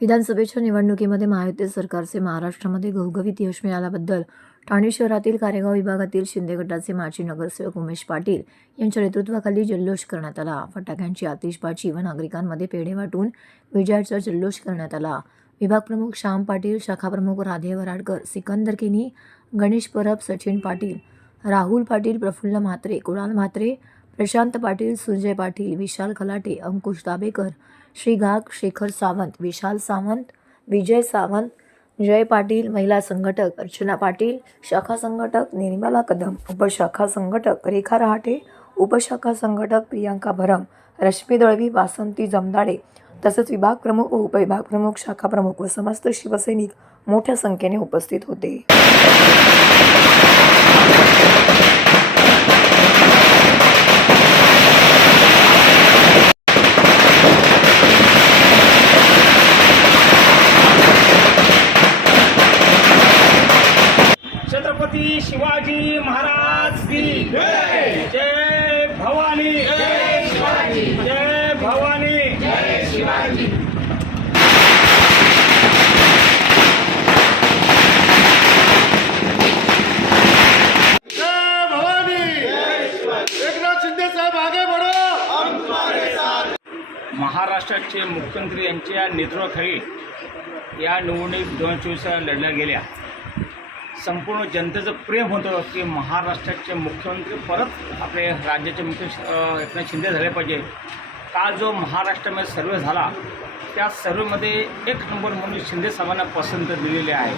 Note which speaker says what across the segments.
Speaker 1: विधानसभेच्या निवडणुकीमध्ये महायुती सरकारचे महाराष्ट्रामध्ये घवघवीत यश मिळाल्याबद्दल ठाणे शहरातील कारेगाव विभागातील शिंदे गटाचे माजी नगरसेवक उमेश पाटील यांच्या नेतृत्वाखाली जल्लोष करण्यात आला. फटाक्यांची आतिषबाजी व नागरिकांमध्ये पेढे वाटून विजयाचा जल्लोष करण्यात आला. विभाग प्रमुख श्याम पाटील शाखाप्रमुख राधे वराडकर सिकंदर केनी गणेश परब सचिन पाटील राहुल पाटील प्रफुल्ल म्हात्रे कुणाल म्हात्रे प्रशांत पाटील सुजय पाटील विशाल खलाटे अंकुश दाबेकर श्री घाग शेखर सावंत विशाल सावंत विजय सावंत जय पाटील महिला संघटक अर्चना पाटील शाखा संघटक निर्मला कदम उपशाखा संघटक रेखा रहाटे उपशाखा संघटक प्रियांका भरम रश्मी दळवी वासंती जमदाडे तसंच विभाग प्रमुख व उपविभाग प्रमुख शाखा प्रमुख व समस्त शिवसैनिक मोठ्या संख्येने उपस्थित होते.
Speaker 2: छत्रपती शिवाजी महाराज की। जय। भवानी। जय शिवाजी। जय भवानी। जय शिवाजी। महाराष्ट्राचे मुख्यमंत्री यांच्या नेतृत्वाखाली या निवडणूक दोन चोवीस लढल्या गेल्या. संपूर्ण जनतेचं प्रेम होतं की महाराष्ट्राचे मुख्यमंत्री परत आपले राज्याचे मुख्य एकनाथ शिंदे झाले पाहिजे. काल जो महाराष्ट्रामध्ये सर्वे झाला त्या सर्वेमध्ये एक नंबर म्हणून शिंदे साहेबांना पसंत दिलेली आहे.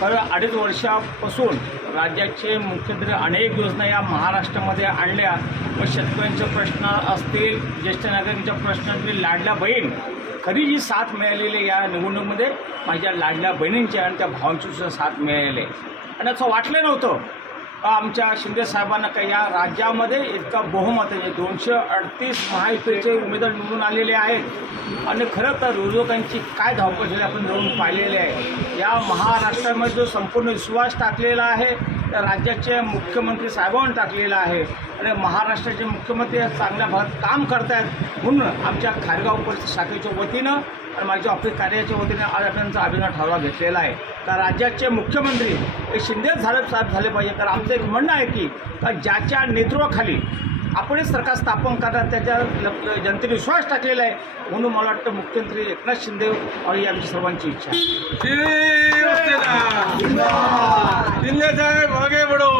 Speaker 2: तर अडीच वर्षापासून राज्याचे मुख्यमंत्री अनेक योजना या महाराष्ट्रामध्ये आणल्या. व शेतकऱ्यांचे प्रश्न असतील ज्येष्ठ नागरिकांच्या प्रश्नातील लाडल्या बहीण खरी जी साथ मिळालेली आहे या निवडणुकीमध्ये माझ्या लाडल्या बहिणींची आणि त्या भावांची सुद्धा साथ मिळालेली आहे. आणि असं वाटलं नव्हतं. का आमच्या शिंदे साहेबांना काही या राज्यामध्ये इतका बहुमत आहे? दोनशे अडतीस महायुतीचे उमेदवार निवडून आलेले आहेत. आणि खरं तर विरोधकांची काय धावपळ झाली आपण जाऊन पाहिलेले आहे. या महाराष्ट्रामध्ये जो संपूर्ण विश्वास टाकलेला आहे राज्याचे मुख्यमंत्री साहेबांनी टाकलेला आहे. आणि महाराष्ट्राचे मुख्यमंत्री चांगल्या भागात काम करतायत म्हणून आमच्या खारगाव परिषद शाखेच्या वतीनं आणि माझ्या ऑफिस कार्याच्या वतीने आज आपण त्यांचा अभिनव ठराव घेतलेला आहे. का राज्याचे मुख्यमंत्री हे शिंदे झाले साहेब झाले पाहिजे कारण आमचं एक म्हणणं आहे की का ज्याच्या नेतृत्वाखाली आपणच सरकार स्थापन करणार त्याच्या जनतेने विश्वास टाकलेला आहे म्हणून मला वाटतं मुख्यमंत्री एकनाथ शिंदे ही आमची सर्वांची इच्छा आहे.
Speaker 3: शिंदे साहेब आगे बढ़ो